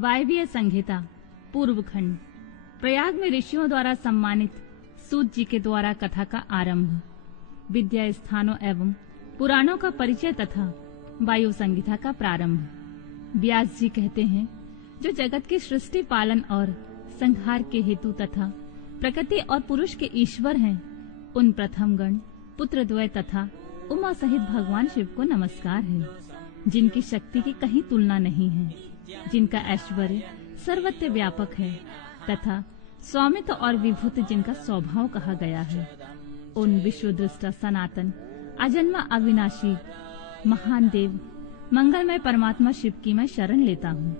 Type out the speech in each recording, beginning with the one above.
वायवीय संहिता पूर्व खंड। प्रयाग में ऋषियों द्वारा सम्मानित सूत जी के द्वारा कथा का आरंभ। विद्या स्थानों एवं पुराणों का परिचय तथा वायु संहिता का प्रारंभ। व्यास जी कहते हैं, जो जगत के सृष्टि पालन और संहार के हेतु तथा प्रकृति और पुरुष के ईश्वर हैं, उन प्रथम गण पुत्रद्वय तथा उमा सहित भगवान शिव को नमस्कार है, जिनकी शक्ति की कहीं तुलना नहीं है, जिनका ऐश्वर्य सर्वत्र व्यापक है तथा स्वामित्व और विभूति जिनका स्वभाव कहा गया है। उन विश्वदृष्टा सनातन अजन्मा अविनाशी महान देव मंगलमय परमात्मा शिव की मैं शरण लेता हूँ,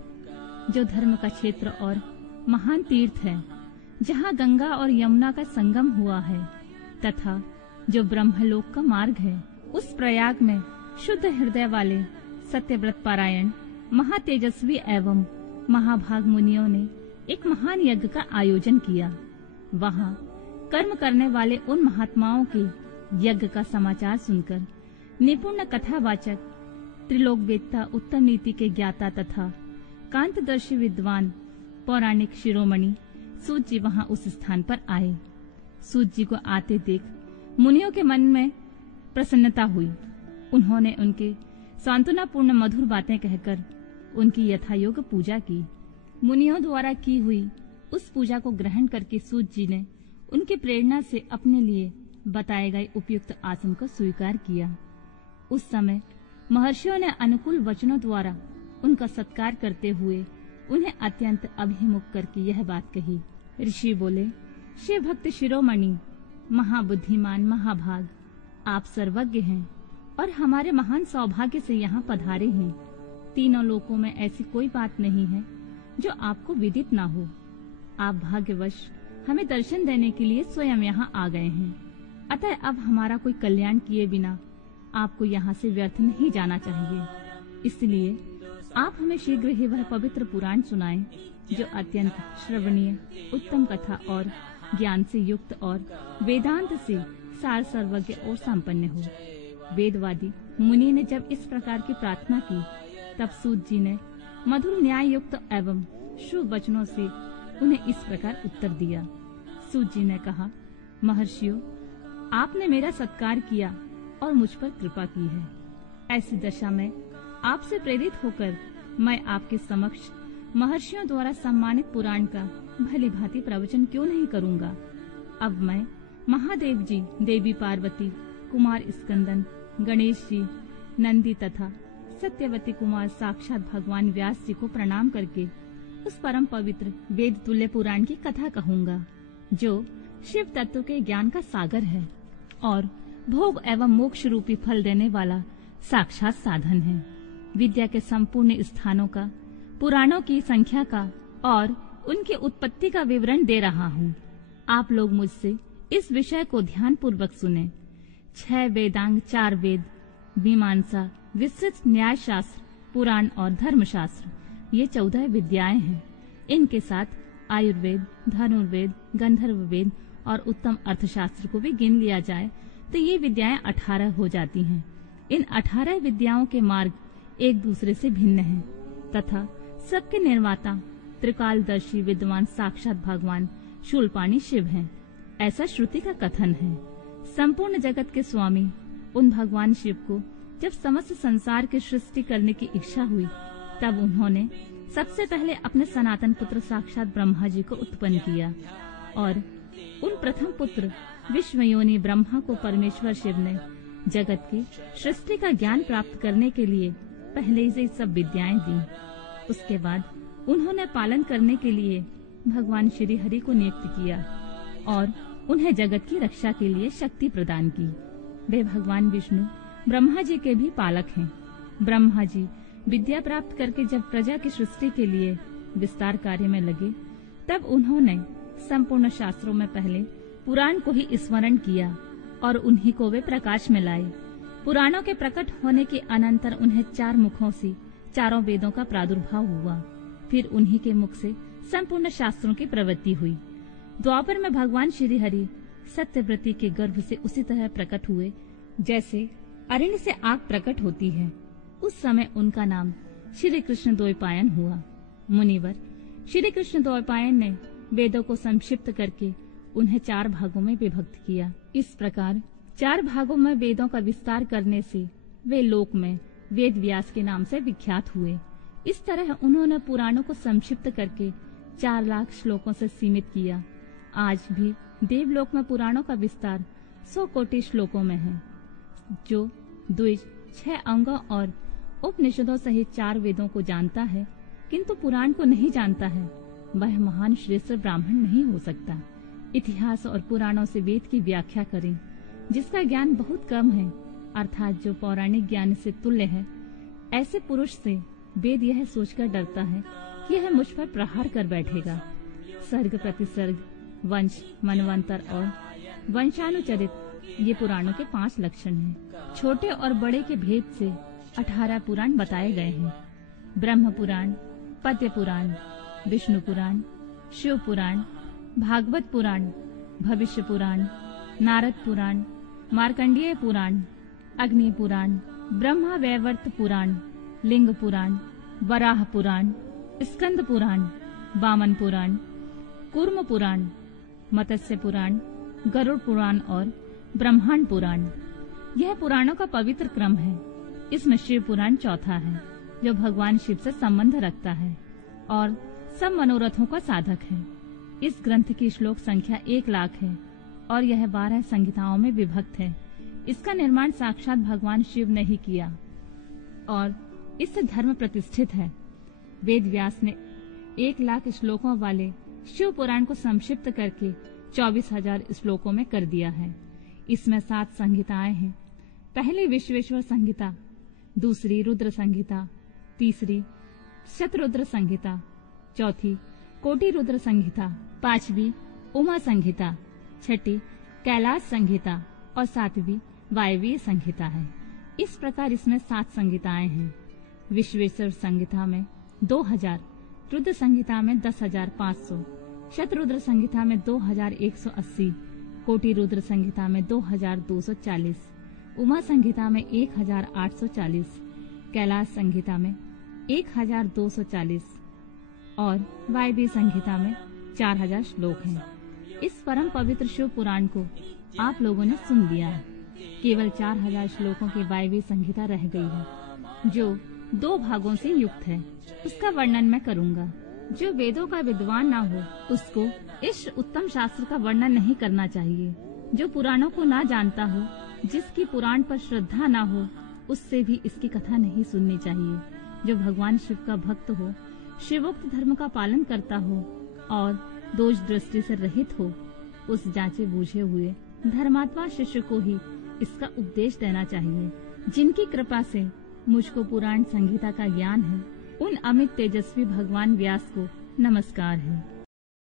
जो धर्म का क्षेत्र और महान तीर्थ है, जहाँ गंगा और यमुना का संगम हुआ है तथा जो ब्रह्मलोक का मार्ग है। उस प्रयाग में शुद्ध हृदय वाले सत्यव्रत पारायण महातेजस्वी एवं महाभाग मुनियों ने एक महान यज्ञ का आयोजन किया। वहाँ कर्म करने वाले उन महात्माओं के यज्ञ का समाचार सुनकर निपुण कथावाचक, त्रिलोकवेत्ता, उत्तम नीति के ज्ञाता तथा कांतदर्शी विद्वान पौराणिक शिरोमणि सूत जी वहाँ उस स्थान पर आए। सूत जी को आते देख मुनियों के मन में प्रसन्नता हुई। उन्होंने उनके सांत्वनापूर्ण मधुर बातें कहकर उनकी यथायोग्य पूजा की। मुनियों द्वारा की हुई उस पूजा को ग्रहण करके सूत जी ने उनकी प्रेरणा से अपने लिए बताए गए उपयुक्त आसन को स्वीकार किया। उस समय महर्षियों ने अनुकूल वचनों द्वारा उनका सत्कार करते हुए उन्हें अत्यंत अभिमुख करके यह बात कही। ऋषि बोले, शिव भक्त शिरोमणि, महाबुद्धिमान महाभाग, आप सर्वज्ञ हैं और हमारे महान सौभाग्य से यहाँ पधारे हैं। तीनों लोकों में ऐसी कोई बात नहीं है जो आपको विदित ना हो। आप भाग्यवश हमें दर्शन देने के लिए स्वयं यहाँ आ गए हैं, अतः अब हमारा कोई कल्याण किए बिना आपको यहाँ से व्यर्थ नहीं जाना चाहिए। इसलिए आप हमें शीघ्र ही वह पवित्र पुराण सुनाएं, जो अत्यंत श्रवणीय, उत्तम कथा और ज्ञान से युक्त और वेदांत से सार सर्वज्ञ और संपन्न हो। वेदवादी मुनि ने जब इस प्रकार की प्रार्थना की, तब सूत जी ने मधुर न्याय युक्त एवं शुभ वचनों से उन्हें इस प्रकार उत्तर दिया। सूत जी ने कहा, महर्षियों, आपने मेरा सत्कार किया और मुझ पर कृपा की है। ऐसी दशा में आपसे प्रेरित होकर मैं आपके समक्ष महर्षियों द्वारा सम्मानित पुराण का भली भांति प्रवचन क्यों नहीं करूँगा। अब मैं महादेव जी, देवी पार्वती, कुमार स्कंदन, गणेश जी, नंदी तथा सत्यवती कुमार साक्षात भगवान व्यास जी को प्रणाम करके उस परम पवित्र वेद तुल्य पुराण की कथा कहूँगा, जो शिव तत्व के ज्ञान का सागर है और भोग एवं मोक्ष रूपी फल देने वाला साक्षात साधन है। विद्या के संपूर्ण स्थानों का, पुराणों की संख्या का और उनकी उत्पत्ति का विवरण दे रहा हूँ। आप लोग मुझसे इस विषय को ध्यान पूर्वक सुने। 6 वेदांग, 4 वेद, मीमांसा, विस्तृत न्याय शास्त्र, पुराण और धर्मशास्त्र, ये 14 विद्याएं हैं। इनके साथ आयुर्वेद, धनुर्वेद, गंधर्व वेद और उत्तम अर्थशास्त्र को भी गिन लिया जाए तो ये विद्याएं 18 हो जाती हैं। इन 18 विद्याओं के मार्ग एक दूसरे से भिन्न हैं तथा सबके निर्माता त्रिकालदर्शी विद्वान साक्षात भगवान शूलपाणी शिव हैं, ऐसा श्रुति का कथन है। संपूर्ण जगत के स्वामी उन भगवान शिव को जब समस्त संसार की सृष्टि करने की इच्छा हुई, तब उन्होंने सबसे पहले अपने सनातन पुत्र साक्षात ब्रह्मा जी को उत्पन्न किया और उन प्रथम पुत्र विश्वयोनि ब्रह्मा को परमेश्वर शिव ने जगत की सृष्टि का ज्ञान प्राप्त करने के लिए पहले से सब विद्याएं दी। उसके बाद उन्होंने पालन करने के लिए भगवान श्री हरि को नियुक्त किया और उन्हें जगत की रक्षा के लिए शक्ति प्रदान की। वे भगवान विष्णु ब्रह्मा जी के भी पालक हैं। ब्रह्मा जी विद्या प्राप्त करके जब प्रजा की सृष्टि के लिए विस्तार कार्य में लगे, तब उन्होंने संपूर्ण शास्त्रों में पहले पुराण को ही स्मरण किया और उन्हीं को वे प्रकाश में लाए। पुराणों के प्रकट होने के अनंतर उन्हें 4 मुखों से 4 वेदों का प्रादुर्भाव हुआ। फिर उन्हीं के मुख से संपूर्ण शास्त्रों की प्रवृत्ति हुई। द्वापर में भगवान श्री हरि सत्यव्रती के गर्भ से उसी तरह प्रकट हुए जैसे अरण्य से आग प्रकट होती है। उस समय उनका नाम श्री कृष्ण द्वैपायन हुआ। मुनिवर श्री कृष्ण द्वैपायन ने वेदों को संक्षिप्त करके उन्हें 4 भागों में विभक्त किया। इस प्रकार 4 भागों में वेदों का विस्तार करने से वे लोक में वेद व्यास के नाम से विख्यात हुए। इस तरह उन्होंने पुराणों को संक्षिप्त करके 4 लाख श्लोकों से सीमित किया। आज भी देवलोक में पुराणों का विस्तार 100 कोटि श्लोकों में है। जो द्विज 6 अंगों और उपनिषदों सहित 4 वेदों को जानता है किंतु पुराण को नहीं जानता है, वह महान श्रेष्ठ ब्राह्मण नहीं हो सकता। इतिहास और पुराणों से वेद की व्याख्या करें। जिसका ज्ञान बहुत कम है, अर्थात जो पौराणिक ज्ञान से तुल्य है, ऐसे पुरुष से वेद यह सोचकर डरता है कि यह मुझ पर प्रहार कर बैठेगा। सर्ग प्रतिसर्ग, वंश, मनवंतर और वंशानुचरित ये पुराणों के 5 लक्षण हैं। छोटे और बड़े के भेद से 18 पुराण बताए गए हैं। ब्रह्म पुराण, पद्य पुराण, विष्णु पुराण, शिव पुराण, भागवत पुराण, भविष्य पुराण, नारद पुराण, मार्कंडेय पुराण, अग्नि पुराण, ब्रह्मा वैवर्त पुराण, लिंग पुराण, वराह पुराण, स्कंद पुराण, वामन पुराण, कूर्म पुराण, मत्स्य पुराण, गरुड़ पुराण और ब्रह्मांड पुराण। यह पुराणों का पवित्र क्रम है। इसमें शिव पुराण चौथा है, जो भगवान शिव से संबंध रखता है और सब मनोरथों का साधक है। इस ग्रंथ की श्लोक संख्या 1 लाख है और यह 12 संहिताओं में विभक्त है। इसका निर्माण साक्षात भगवान शिव ने ही किया और इससे धर्म प्रतिष्ठित है। वेद व्यास ने 1 लाख श्लोकों वाले शिव पुराण को संक्षिप्त करके 24,000 श्लोकों में कर दिया है। इसमें 7 संहिताएं हैं। पहली विश्वेश्वर संहिता, दूसरी रुद्र संहिता, तीसरी शतरुद्र संहिता, चौथी कोटि रुद्र संहिता, 5वीं उमा संहिता, 6ठी कैलाश संहिता और 7वीं वायवीय संहिता है। इस प्रकार इसमें 7 संहिताएं हैं। विश्वेश्वर संहिता में 2000, रुद्र संहिता में 10,500, शतरुद्र संहिता में 2,180, कोटि रुद्र संहिता में 2,240, उमा संहिता में 1,840, कैलाश संहिता में 1,240 और वायवीय संहिता में 4,000 श्लोक हैं। इस परम पवित्र शिव पुराण को आप लोगों ने सुन लिया है। केवल 4,000 श्लोकों की वायवीय संहिता रह गई है, जो 2 भागों से युक्त है। उसका वर्णन मैं करूंगा। जो वेदों का विद्वान ना हो, उसको इस उत्तम शास्त्र का वर्णन नहीं करना चाहिए। जो पुराणों को ना जानता हो, जिसकी पुराण पर श्रद्धा ना हो, उससे भी इसकी कथा नहीं सुननी चाहिए। जो भगवान शिव का भक्त हो, शिवोक्त धर्म का पालन करता हो और दोष दृष्टि से रहित हो, उस जांचे बूझे हुए धर्मात्मा शिष्य को ही इसका उपदेश देना चाहिए। जिनकी कृपा से मुझको पुराण संहिता का ज्ञान है, उन अमित तेजस्वी भगवान व्यास को नमस्कार है।